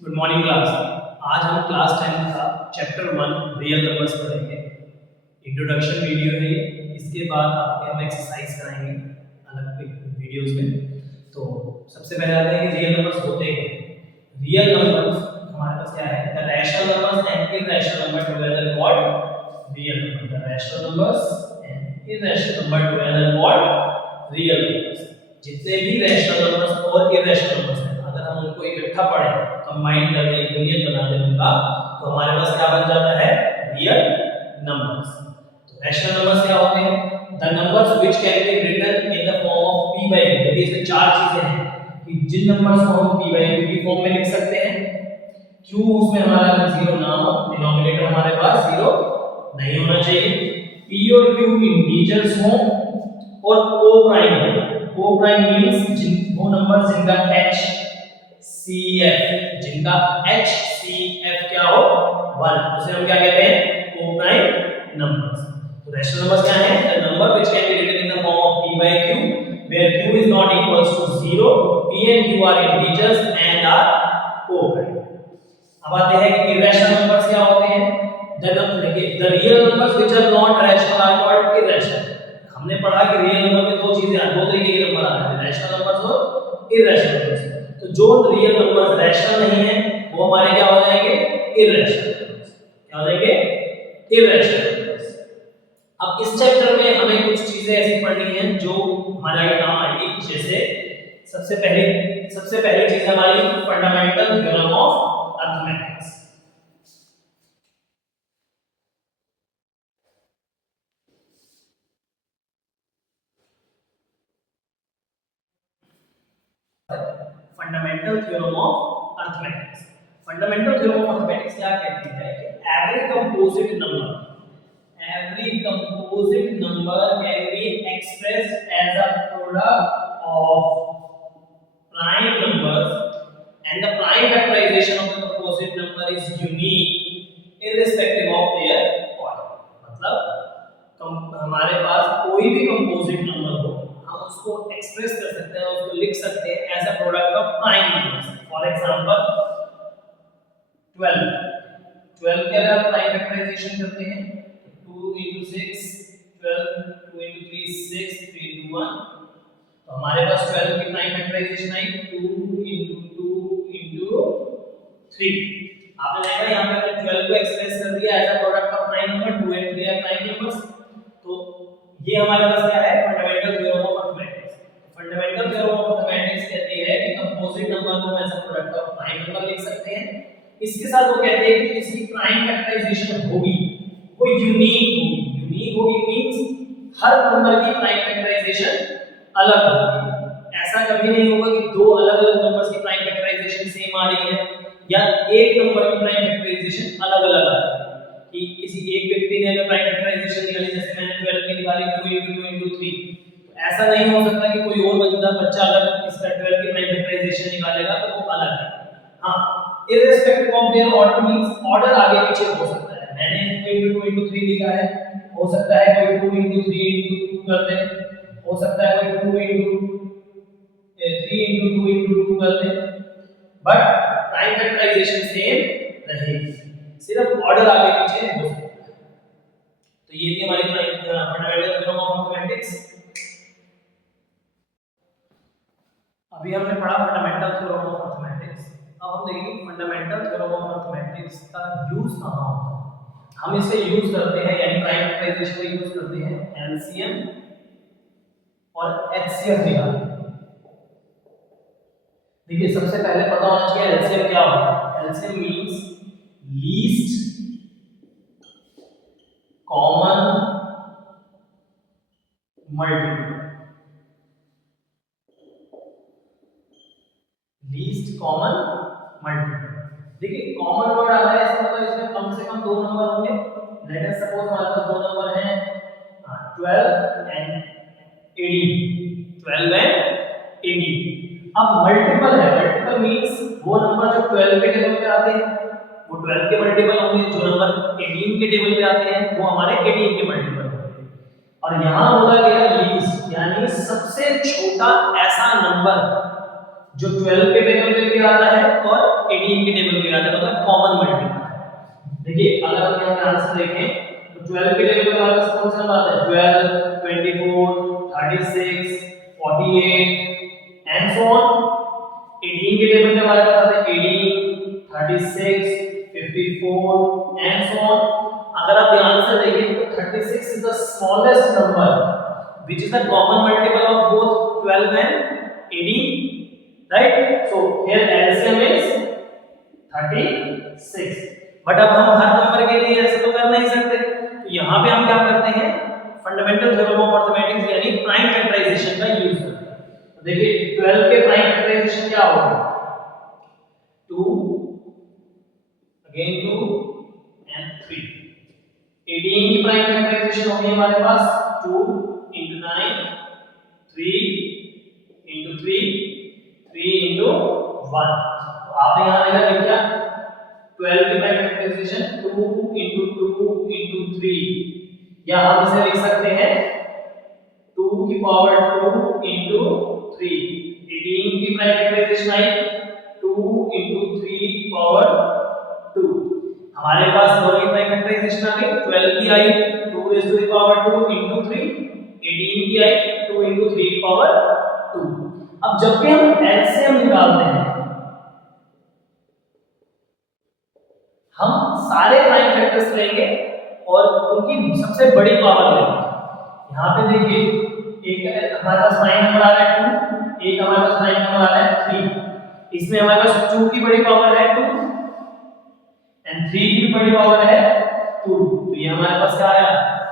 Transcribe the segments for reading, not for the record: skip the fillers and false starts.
Good morning class. आज हम class 10 का चैप्टर 1 रियल नंबर्स पढ़ेंगे। इंट्रोडक्शन वीडियो है ये। इसके बाद आपके हम एक्सरसाइज कराएंगे अलग वीडियोस में। तो सबसे पहले आते हैं कि रियल नंबर्स होते हैं। रियल नंबर्स हमारे पास क्या है? The rational numbers and irrational number together called real number. The rational numbers and irrational number together called real numbers. जितने भी रैशनल नंबर्स और इरैशनल नंबर्स हैं, अगर हम उनको इकट्ठा पढ़ें, कंबाइन कर दें, यूनियन बना दें उनका, तो हमारे पास क्या बन जाता है? Real numbers. तो रैशनल नंबर्स क्या होते हैं? The numbers which can be written in the form of p by q। देखिए इसमें चार चीजें हैं कि जिन नंबर्स को हम p by q की फॉर्म में लिख सकते हैं। q उसमें हमारा अगर जीरो ना हो, डिनोमिनेटर हमारे पास जीरो नहीं होना चाहिए। p और q इंटीजर्स हो और को प्राइम हो। को प्राइम मींस वो नंबर जिनका HCF, जिनका HCF क्या हो? 1, उसे हम क्या कहते हैं? को प्राइम नंबर्स। तो रैशनल नंबर्स क्या है? The number which can be written in the form of p by q where q is not equals to 0, p and q are integers and are co-prime। अब आते हैं कि irrational numbers क्या होते हैं? The real numbers which are not rational are called irrational. हमने पढ़ा कि रियल नंबर में दो चीजें दो तरीके के नंबर आते हैं, रैशनल नंबर्स और इरैशनल नंबर्स। तो जो रियल नंबर्स रैशनल नहीं है वो हमारे क्या हो जाएंगे? Irrational numbers. क्या हो जाएंगे? Irrational numbers. अब इस चैप्टर में हमें कुछ चीजें ऐसी पढ़नी है जो हमारे आगे काम आएगी। जैसे सबसे पहली चीज हमारी fundamental theorem of arithmetics. Fundamental theorem of arithmetics. Fundamental theorem of arithmetics क्या कहती है कि every composite number can be expressed as a product of prime numbers and the prime factorization of the composite number is unique irrespective of their order। मतलब हमारे पास कोई भी composite number हो, हम उसको एक्सप्रेस कर सकते हैं, उसको लिख सकते हैं as a product of prime numbers. For example 12 के अगर हम प्राइम फैक्टराइजेशन करते हैं तो 2 into 6 12, 2 into 3 6, 3 into 1, तो हमारे पास 12 की प्राइम फैक्टराइजेशन आई 2 into 2 into 3। आपने देखा यहाँ पे हमने 12 को एक्सप्रेस कर दिया as a product of prime number. 2 and 3 are prime numbers. तो ये हमारे पास क्या है? Fundamental theorem of arithmetics. Fundamental theorem of arithmetics कहती है कि कंपोजिट नंबर को as a product of prime number लिख सकते हैं। इसके साथ वो कहते हैं कि किसी प्राइम फैक्टराइजेशन होगी वो यूनिक होगी मींस हर नंबर की प्राइम फैक्टराइजेशन अलग होगी। ऐसा कभी नहीं होगा कि दो अलग-अलग नंबर्स की प्राइम फैक्टराइजेशन सेम आ रही है या एक नंबर की प्राइम फैक्टराइजेशन अलग-अलग आ रही है। कि किसी एक व्यक्ति ने अगर प्राइम फैक्टराइजेशन निकाली, जैसे मैंने 12 की निकाली 2 into 2 into 3, तो ऐसा नहीं हो सकता कि कोई और बच्चा अगर इसका 12 की प्राइम फैक्टराइजेशन निकालेगा तो वो अलग है। हां, irrespective of their order means order आगे पीछे हो सकता है। मैंने 2 into 2 into 3 लिखा है, हो सकता है कोई 2 into 3 into 2 कर दे, हो सकता है कोई 2 into 3 into 2 into 2 कर दे, बट प्राइम फैक्टराइजेशन सेम रहेगी, सिर्फ ऑर्डर आगे पीछे हो सकता है। तो ये थी हमारी फंडामेंटल थ्योरम ऑफ मैथमेटिक्स। अभी हमने पढ़ा फंडामेंटल थ्योरम ऑफ मैथमेटिक्स। अब हम देखेंगे फंडामेंटल थ्योरम ऑफ मैथमेटिक्स का यूज कहां होता है। हम इसे यूज करते हैं यानी प्राइम फैक्टराइजेशन में यूज करते हैं एलसीएम और एचसीएफ निकालने। देखिए सबसे पहले पता होना चाहिए एलसीएम क्या होता है। LCM means least common multiple. Least common multiple. देखिए कॉमन वर्ड आ रहा है, इसका मतलब इसमें कम से कम दो नंबर होंगे। लेट अस सपोज हमारे पास दो नंबर हैं 12 एंड 18। 12 एंड 18। अब मल्टीपल है, मल्टीपल मींस वो नंबर जो 12 के टेबल पे आते हैं वो 12 के मल्टीपल होंगे, जो नंबर 18 के टेबल पे आते हैं वो हमारे 18 के मल्टीपल होंगे। और यहां बोला गया लीस्ट यानी सबसे छोटा ऐसा नंबर जो 12 के टेबल पे भी आता है और 18 के टेबल पे आता है, मतलब कॉमन मल्टीपल है। देखिए अगर हम यहाँ पे आंसर देखें तो 12 के टेबल पे हमारे पास कौन सा नंबर आता है? 12, 24, 36, 48 एंड सो ऑन। 18 के टेबल पे हमारे पास आता है 18, 36, 54 एंड सो ऑन। अगर आप ध्यान से देखें तो 36 is the smallest number which is the common multiple of both 12 and 18, right? So here LCM is 36। But अब हम हर नंबर के लिए ऐसे तो कर नहीं सकते, तो यहाँ पे हम क्या करते हैं? फंडामेंटल थ्योरम ऑफ अरिथमेटिक्स यानी प्राइम फैक्टराइजेशन का यूज करते हैं। तो देखिए 12 के प्राइम फैक्टराइजेशन क्या होगा? 2 again 2 and 3। 18 की प्राइम फैक्टराइजेशन होगी हमारे पास 2 into 9, 3 into 3, 3 into 1। तो आपने यहाँ देखा लिखा 12 की प्राइम फैक्टराइजेशन 2 into 2 into 3, या हम इसे लिख सकते हैं 2 की पावर 2 into 3। 18 की प्राइम फैक्टराइजेशन आई 2 into 3 की पावर 2। हमारे पास दोनों की प्राइम फैक्टराइजेशन आ गई। 12 की आई 2 raised to the power 2 into 3, 18 की आई 2 into 3 की पावर 2। अब जब भी हम एलसीएम निकालते हैं हम सारे प्राइम फैक्टर्स लेंगे और उनकी सबसे बड़ी पावर लेंगे। यहाँ पे देखिए एक हमारे पास प्राइम नंबर आ रहा है 2, एक हमारे पास प्राइम नंबर आ रहा है 3। इसमें हमारे पास 2 की बड़ी पावर है 2 एंड 3 की बड़ी पावर है 2। तो ये हमारे पास क्या आया?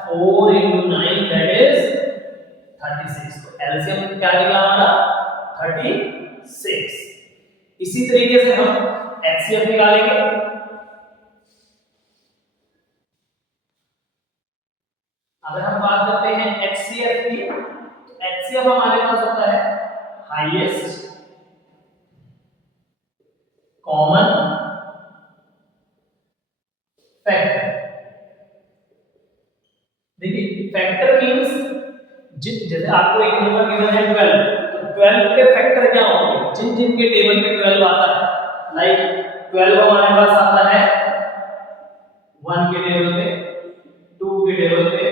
4 into 9 that is 36। तो एलसीएम क्या निकला हमारा? 36। इसी तरीके से हम एचसीएफ निकालेंगे। अगर हम बात करते हैं HCF की, तो HCF हमारे पास होता है हाईएस्ट कॉमन फैक्टर। देखिए फैक्टर मींस जैसे आपको एक नंबर गिवन है 12, तो 12 के फैक्टर क्या होंगे? जिन जिन के टेबल में 12 आता है, लाइक 12 हमारे पास आता है 1 के टेबल पे, 2 के टेबल पे,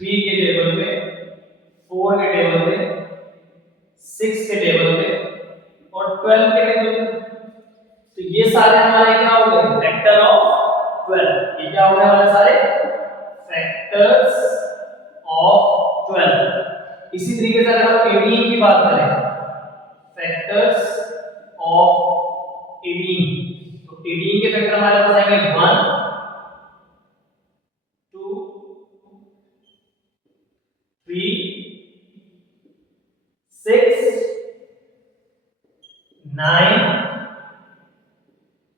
3 के टेबल पे, 4 के टेबल पे, 6 के टेबल पे और 12 के टेबल पे। तो ये सारे हमारे क्या हो गए? Factor of 12। ये क्या हो गए हमारे सारे? Factors of 12। इसी तरीके से अगर हम 18 की बात करें, फैक्टर्स ऑफ 18, तो 18 के फैक्टर हमारे पास आएंगे 1, 2, 3, 6, 9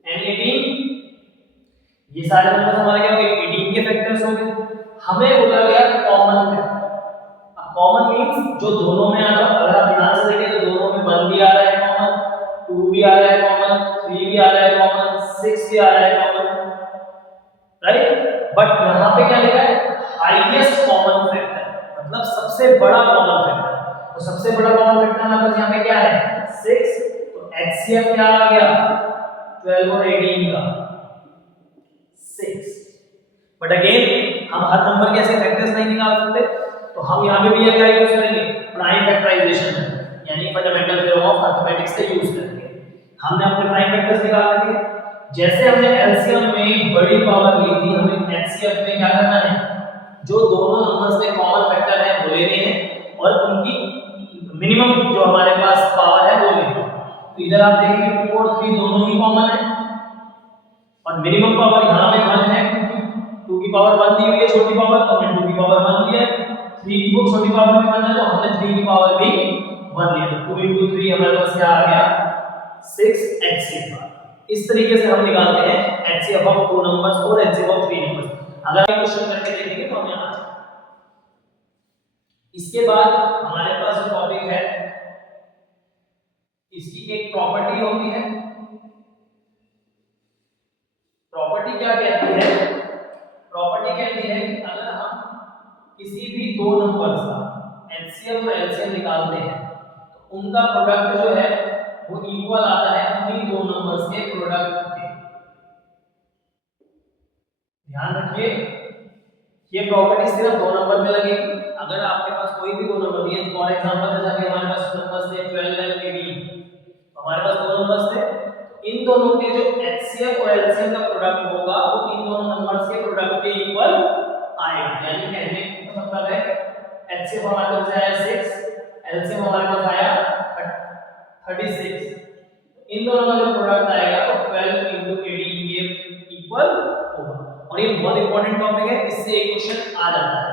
एंड 18। ये सारे नंबर हमारे क्या हो गए? 18 के फैक्टर्स हो गए। हमें बोला गया कॉमन फैक्टर। अब कॉमन मींस जो दोनों में आ रहा है। अगर आप ध्यान से देखें तो दोनों में 1 भी आ रहा है कॉमन, 2 भी आ रहा है कॉमन, 3 भी आ रहा है कॉमन, 6 भी आ रहा है कॉमन, राइट? बट यहाँ पे क्या लिखा है? हाईएस्ट कॉमन फैक्टर, मतलब सबसे बड़ा कॉमन फैक्टर। तो सबसे बड़ा कॉमन फैक्टर हमारे पास यहाँ पे क्या है? 6। तो एचसीएफ क्या आ गया? 12 और 18 का 6। बट अगेन हम हर नंबर के ऐसे फैक्टर्स नहीं निकाल सकते, तो हम यहाँ पे भी क्या यूज करेंगे? प्राइम फैक्टराइजेशन, यानी फंडामेंटल थ्योरम ऑफ अरिथमेटिक्स से यूज करेंगे। हमने अपने प्राइम फैक्टर्स निकाल दिए। जैसे हमने एलसीएम में बड़ी पावर ली थी, हमें एचसीएफ में क्या करना है? जो दोनों नंबर्स में कॉमन फैक्टर है वो लेने हैं और उनकी मिनिमम जो हमारे पास पावर है वो लेनी है। तो इधर आप देखेंगे 2 और 3 दोनों ही कॉमन है और मिनिमम पावर यहाँ पे 1 है, क्योंकि 2 की पावर 1 दी हुई है छोटी पावर, तो हमने 2 की पावर 1 ली है। 3 की वो छोटी पावर भी 1 है, तो हमने 3 की पावर भी 1 लिया। तो 2 into 3 हमारे पास क्या आ गया? 6 HCF। इस तरीके से हम निकालते हैं HCF ऑफ 2 नंबर्स और HCF ऑफ 3 नंबर्स। अगर ये क्वेश्चन करके देखेंगे तो हमें आ जाएगा। इसके बाद हमारे पास जो टॉपिक है, इसकी एक प्रॉपर्टी होती है। प्रॉपर्टी क्या कहती है? प्रॉपर्टी कहती है कि अगर हम किसी भी दो नंबर्स का एलसीएम और एलसीएम निकालते हैं तो उनका प्रोडक्ट जो है वो इक्वल आता है उन्हीं दो नंबर्स के प्रोडक्ट के। ध्यान रखिए ये प्रॉपर्टी सिर्फ दो नंबर में लगेगी। अगर आपके पास कोई भी दो नंबर दिए, फॉर एग्जांपल जैसा कि हमारे पास नंबर्स थे 12 और 18, तो हमारे पास दो नंबर्स थे, इन दोनों के जो एचसीएफ और एलसीएम का प्रोडक्ट होगा वो इन दोनों नंबर्स के प्रोडक्ट के इक्वल आएगा। यानी कहने का मतलब है एचसीएफ हमारे पास आया 6, एलसीएम हमारे पास आया 36, इन दोनों का जो प्रोडक्ट आएगा वो 12 * 18 के इक्वल होगा। और ये बहुत इंपॉर्टेंट टॉपिक है, इससे एक क्वेश्चन आ जाता है।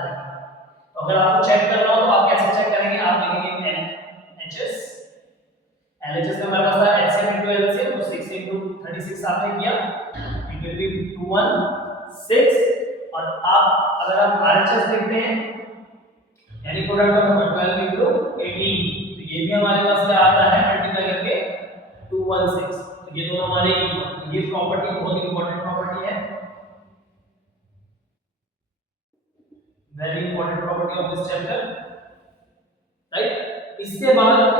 तो अगर आपको चेक करना हो तो आप कैसे चेक करेंगे, आप लिखेंगे एलएचएस, एलएचएस में हमारे पास था एचसीएफ * एलसीएम, तो 6 * 36 आपने किया, इट विल बी 216। और आप अगर आप आरएचएस देखते हैं यानी प्रोडक्ट ऑफ नंबर 12 * 18, तो ये भी हमारे पास क्या आता है मल्टीप्लाई करके 216। तो ये दोनों हमारे इक्वल। ये प्रॉपर्टी बहुत इंपॉर्टेंट प्रॉपर्टी है, very important property of this chapter, right. इसके बाद हम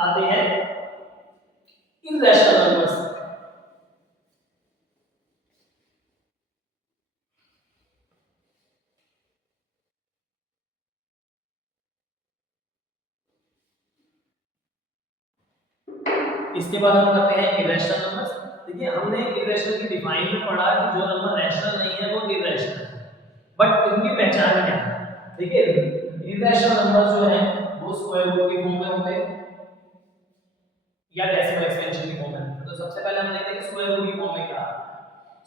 आते हैं इररेशनल नंबर्स। इसके बाद हम करते हैं इररेशनल नंबर्स। देखिए हमने इररेशनल की डिफाइन में पढ़ा कि जो नंबर रैशनल नहीं है वो इररेशनल है, बट इनकी पहचान क्या है। देखिए इररेशनल नंबर्स जो हैं वो स्क्वायर रूट की फॉर्म में होते हैं या डेसिमल एक्सपेंशन की फॉर्म में। तो सबसे पहले हम देखते हैं कि स्क्वायर रूट की फॉर्म में क्या है।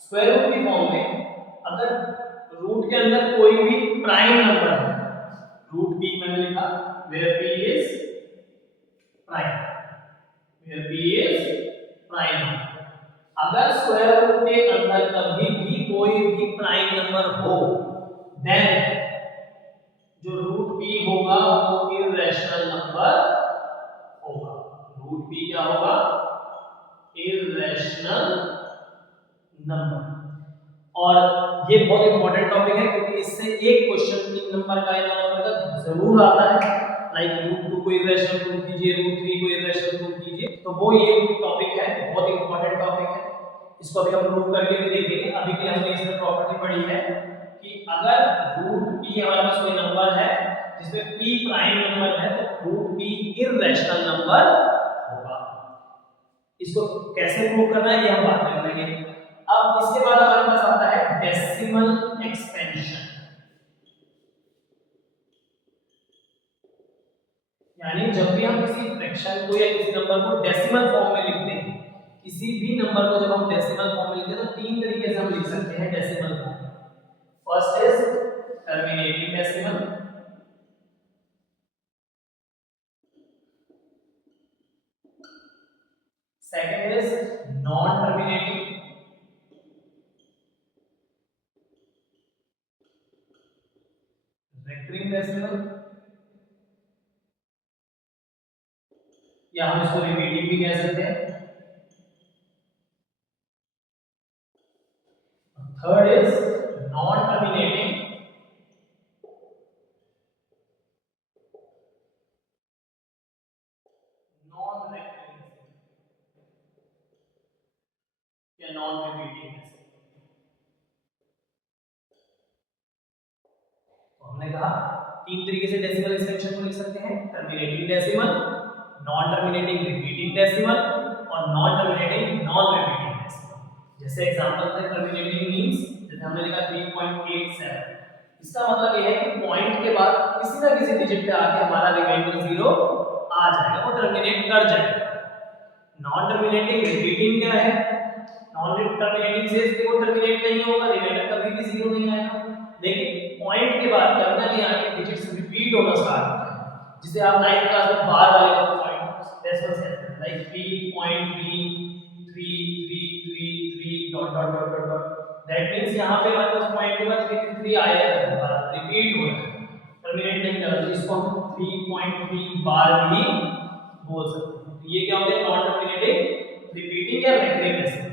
स्क्वायर रूट की फॉर्म में अगर रूट के अंदर कोई भी प्राइम नंबर है, रूट p मैंने लिखा where p is prime, where p is prime, अगर स्क्वायर रूट के अंदर कभी भी कोई भी प्राइम नंबर हो देन जो रूट p होगा वो इररेशनल नंबर होगा। रूट p क्या होगा, इररेशनल नंबर। और ये बहुत इंपॉर्टेंट टॉपिक है क्योंकि इससे एक क्वेश्चन इन नंबर का जरूर आता है, लाइक √2 को इररेशनल प्रूव कीजिए, √3 को इररेशनल प्रूव कीजिए। तो वो ये टॉपिक है, बहुत इंपॉर्टेंट टॉपिक है, इसको अभी हम प्रूव करके भी देखेंगे। अभी के लिए हमने इसमें प्रॉपर्टी पढ़ी है कि अगर √p हमारे पास कोई नंबर है जिसमें p प्राइम नंबर है तो √p इररेशनल नंबर होगा। इसको कैसे प्रूव करना है ये हम बात में करेंगे। अब इसके बाद हमारे पास आता है डेसिमल एक्सपेंशन, यानी जब भी हम किसी फ्रैक्शन को या किसी नंबर को डेसिमल फॉर्म में लिखते हैं, किसी भी नंबर को जब हम डेसिमल फॉर्म में लिखते हैं तो तीन तरीके से हम लिख सकते हैं decimal form. First is terminating decimal, second is non terminating, recurring decimal, या हम इसको रिपीटिंग भी कह सकते हैं। Third is non terminating, non recurring या नॉन रिपीटिंग डेसिमल। तो हमने कहा तीन तरीके से डेसिमल एक्सपेंशन को लिख सकते हैं, terminating decimal, non terminating repeating decimal और non terminating non repeating decimal. जैसे एग्जांपल है टर्मिनेटिंग मींस जैसे हमने लिखा 3.87, इसका मतलब यह है कि पॉइंट के बाद किसी ना किसी डिजिट पे आके हमारा रिमाइंडर 0 आ जाएगा, वो टर्मिनेट कर जाएगा। नॉन टर्मिनेटिंग रिपीटिंग क्या है, नॉन टर्मिनेटिंग से वो टर्मिनेट नहीं होगा, रिमाइंडर कभी भी 0 नहीं आएगा, लेकिन पॉइंट के बाद कहीं ना कहीं आके डिजिट्स रिपीट होना स्टार्ट होता है, जिसे आप 9th क्लास में बार वाले पॉइंट डेसिमल कहते हैं, like 3.3333 dot dot dot dot dot. That means यहां पे हमारे पास पॉइंट के बाद 333 आया है, रिपीट हो रहा है, टर्मिनेट नहीं कर रहा, तो इसको हम 3.3 बार भी बोल सकते हैं। तो ये क्या होता है, नॉन टर्मिनेटिंग रिपीटिंग या रेकरिंग डेसिमल।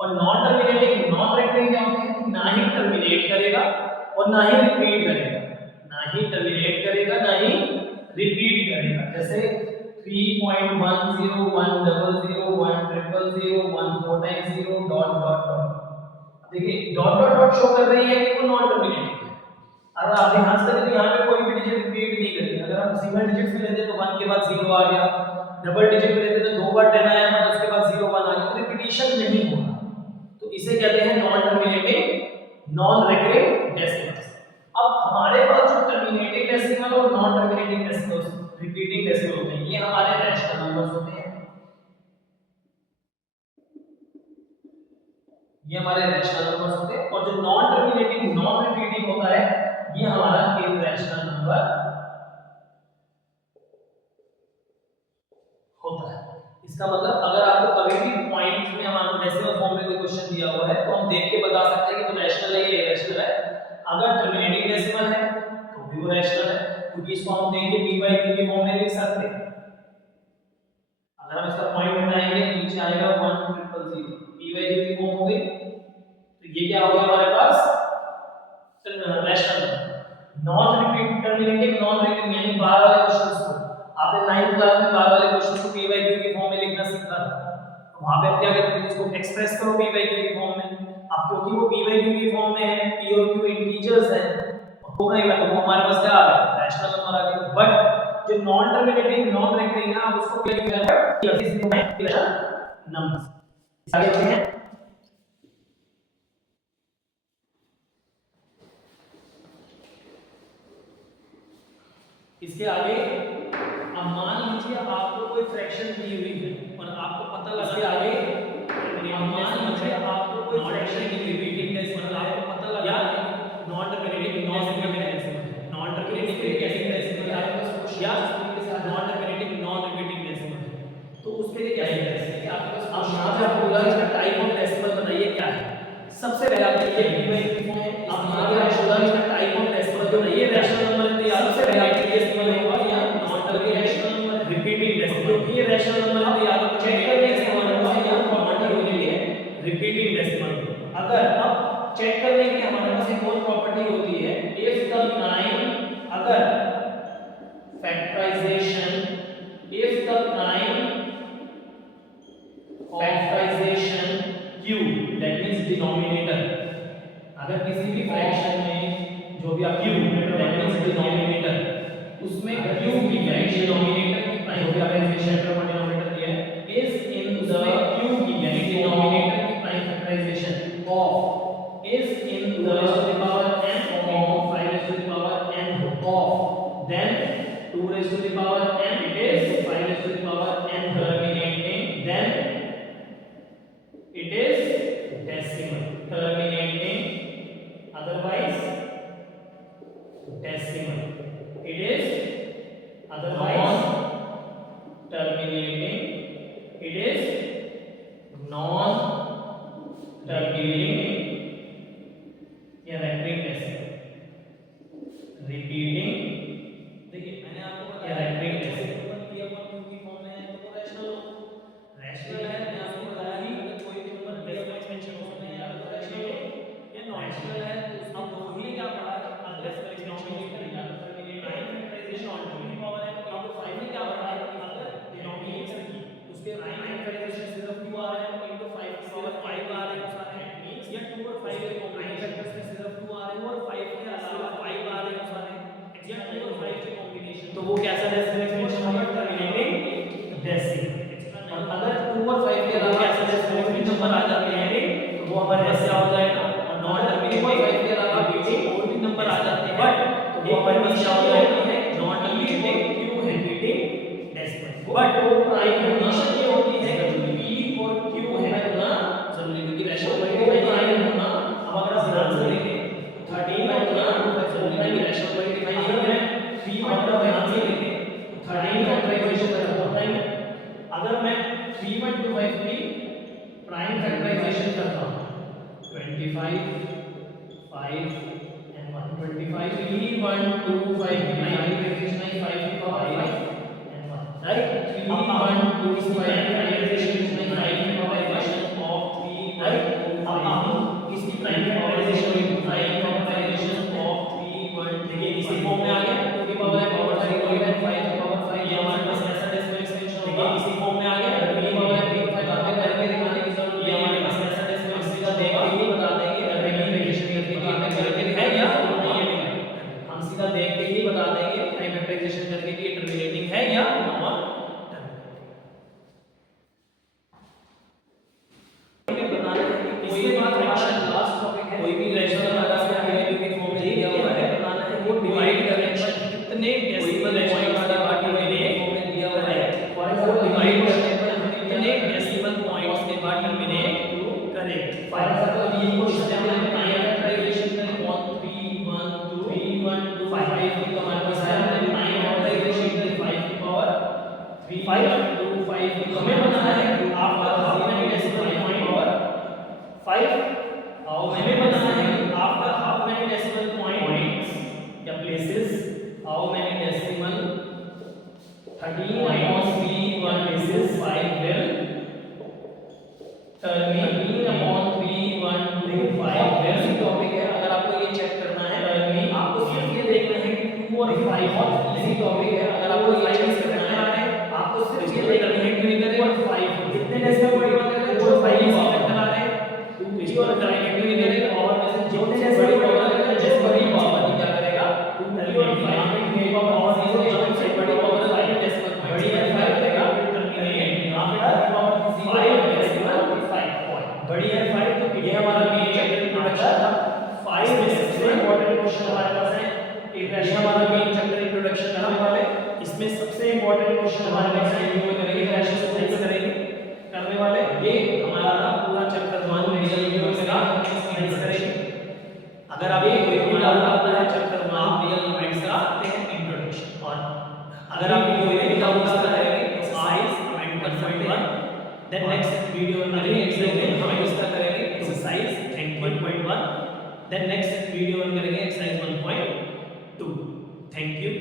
और नॉन टर्मिनेटिंग नॉन रेकरिंग क्या होते हैं, ना ही टर्मिनेट करेगा और ना ही रिपीट करेगा, ना ही टर्मिनेट करेगा ना ही रिपीट करेगा। जैसे 3.1010010010 times 0 डॉट डॉट डॉट। देखिए डॉट डॉट डॉट शो कर रही है कि वो नॉन टर्मिनेटिंग है। अगर आप ध्यान से देखें तो यहाँ पे कोई भी डिजिट रिपीट नहीं करेगी। अगर हम सिंगल डिजिट में लेते तो 1 के बाद 0 आ गया, डबल डिजिट में लेते तो 2 बार 10 आया था, उसके बाद 0 1 आ गया, तो रिपीटिशन नहीं होगा। तो इसे कहते हैं non terminating non recurring decimals. अब हमारे पास जो टर्मिनेटिंग डेसिमल और non terminating decimals repeating decimal होते हैं, ये हमारे रैशनल नंबर्स होते हैं। ये हमारे रैशनल नंबर्स होते हैं। और जो नॉन टर्मिनेटिंग नॉन रिपीटिंग होता है, ये हमारा इरैशनल नंबर होता है। इसका मतलब अगर आपको कभी भी पॉइंट्स में हमारा डेसिमल फॉर्म में कोई क्वेश्चन दिया हुआ है तो हम देख के बता सकते हैं कि वो रैशनल है या इरैशनल है। अगर टर्मिनेटिंग डेसिमल है तो भी वो रैशनल है, क्योंकि इसको हम देखिए p by q के फॉर्म में लिख सकते हैं। अगर हम इसका पॉइंट हटाएंगे तो नीचे आएगा 1000 p by q की फॉर्म हो गई। तो ये क्या हो गया हमारे पास rational non repeat terminating non repeating, यानी बार वाले क्वेश्चंस को आपने 9th क्लास में बार वाले क्वेश्चंस को p by q की फॉर्म में लिखना सीखा था। तो वहां पे आप क्या कहते थे, इसको एक्सप्रेस करो p by q की फॉर्म में। अब क्योंकि वो p by q की फॉर्म में है, p और q इंटीजर्स हैं, तो नहीं मैं तो वो हमारे पास क्या आ गया रैशनल नंबर आ गया। बट जो नॉन टर्मिनेटिंग नॉन रिपीटिंग है आप उसको क्या लिखना है इरैशनल नंबर्स। आगे बढ़ते हैं। इसके आगे अब मान लीजिए आपको कोई फ्रैक्शन दी हुई है और आपको पता लगा, इसके आगे मान लीजिए आपको कोई फ्रैक्शन दी हुई है डेसिमल, आपको पता लगा non terminating non repeating decimal, non terminating कैसे डेसिमल है या इसके साथ non terminating non repeating decimal है, तो उसके लिए क्या है कि आपके पास अब यहां पे आपको बोला इसका टाइप ऑफ डेसिमल बताइए क्या है। सबसे पहले आप ये p by q फॉर्म है। अब यहां पे आपको बोला इसका टाइप ऑफ डेसिमल बताइए, रैशनल नंबर है तो याद सबसे पहले आप डेसिमल होगा या non terminating number repeating decimal, क्योंकि ये रैशनल नंबर है तो याद रखो चेक करके डेसिमल होगा या नॉन टर्मिनेटिंग रिपीटिंग डेसिमल। अगर अब चेक करने के लिए हमारे पास एक और प्रॉपर्टी होती है, इफ द प्राइम, अगर factorisation, if the prime factorisation q, that means denominator, अगर किसी भी फ्रैक्शन में जो भी आप q दैट मींस डिनोमिनेटर, उसमें q की वैल्यू डिनोमिनेटर की प्राइम फैक्टराइजेशन का डिनोमिनेटर दिया है इज इन द q की वैल्यू डिनोमिनेटर की prime factorisation of is in the raised to the power n of 5 raised to the power n of, then 2 raised to the power n, it is 5 raised to the power n terminating, then it is decimal terminating, otherwise decimal, it is otherwise terminating, it is non terminating या recurring decimal, repeating. देखिए मैंने आपको बताया recurring decimal p upon q की form में है तो वो रैशनल है, मैंने आपको बताया ही कोई भी नंबर डेसिमल एक्सपेंशन फॉर्म में है या तो रैशनल हो या नॉन रैशनल है। तो अब वही क्या पढ़ा है, अब डेसिमल एक्सपेंशन या तो terminating prime factorisation on two की पावर है। अब 5 में क्या पढ़ा है, अगर डिनोमिनेटर की उसके प्राइम फैक्टराइजेशन सिर्फ q आ रहा है इनटू 5 की पावर 5 आ रहा है सारे मींस या 2 और 5 के कॉम्बिनेशन में सिर्फ 2 आ रहे हैं और 5 के अलावा 5 आ रहे हैं सारे या 2 और 5 के कॉम्बिनेशन, तो वो कैसा डेसिमल एक्सपेंशन होगा टर्मिनेटिंग डेसिमल। और अगर 2 और 5 के अलावा कैसा डेसिमल एक्सपेंशन नंबर आ जाते हैं तो वो हमारे पास क्या हो जाएगा, और नॉन टर्मिनेटिंग 5 के अलावा रिपीटिंग और भी नंबर आ जाते हैं तो वो हमारे पास क्या हो जाएगा नॉन टर्मिनेटिंग q है रिपीटिंग डेसिमल। बट वो प्राइम कंडीशन ये होती है कि p और q है ना जरूरी, क्योंकि रैशनल प्राइम होना, अब अगर आप ध्यान से देखें 13 में होना जरूरी है कि रैशनल प्राइम डिफाइन कर रहे हैं, p में अगर आप ध्यान से देखें 13 फैक्टराइजेशन होता है। अगर मैं 3.25 की प्राइम फैक्टराइजेशन करता हूं 25 5 and 125 3.25 की प्राइम फैक्टराइजेशन है 5 की power 5 and 1 right. 3.25 prime factorisation is 5 की पावर of 3 राइट। अब इसकी प्राइम फैक्टराइजेशन हुई 5 फैक्टराइजेशन of 3 देखिए इसी फॉर्म में आ गया, 2 की पावर है पावर 0 है 5 की पावर 5, ये हमारे पास ऐसा decimal expansion basis, how many decimal 13/3 basis 5 will turn me 13/3 will topic है। अगर आपको ये चेक करना है आपको सिर्फ ये देखना है कि 2 और 5 बहुत इजी टॉपिक है। अगर आपको ये चेक करना है आपको सिर्फ ये देखना है कि 2 और 5 कितने डेसिमल पॉइंट होते हैं। 2 और 5 इसी फैक्टर आ रहे हैं 2 और 5 कितने करेंगे पावर में से जितने डेसिमल पॉइंट होते हैं जिस बड़ी पावर क्या करेगा 2 और 5 में पावर से बड़ी पावर 5 डेसिमल पॉइंट बड़ी है 5 करेगा यहां पे पावर 5 डेसिमल 5 पॉइंट बड़ी है 5। तो ये हमारा मेन चैप्टर इंट्रोडक्शन था। 5 में सबसे इंपॉर्टेंट क्वेश्चन हमारे पास है ये हमारा मेन चैप्टर इंट्रोडक्शन करने वाले। इसमें सबसे इंपॉर्टेंट क्वेश्चन हमारे पास है जो करेंगे रैशनल साइंस करेंगे करने वाले। ये हमारा पूरा चैप्टर 1 रियल यूनिवर्स का साइंस करेंगे। अगर आप ये कोई भी डाउट आता है चैप्टर 1 रियल यूनिवर्स का आते हैं इंट्रोडक्शन। और अगर आप वीडियो ये डाउट आता है एक्सरसाइज कमेंट कर सकते हैं। देन नेक्स्ट वीडियो में हम इसका करेंगे एक्सरसाइज 1.1। देन नेक्स्ट वीडियो में करेंगे एक्सरसाइज 1.2। Thank you.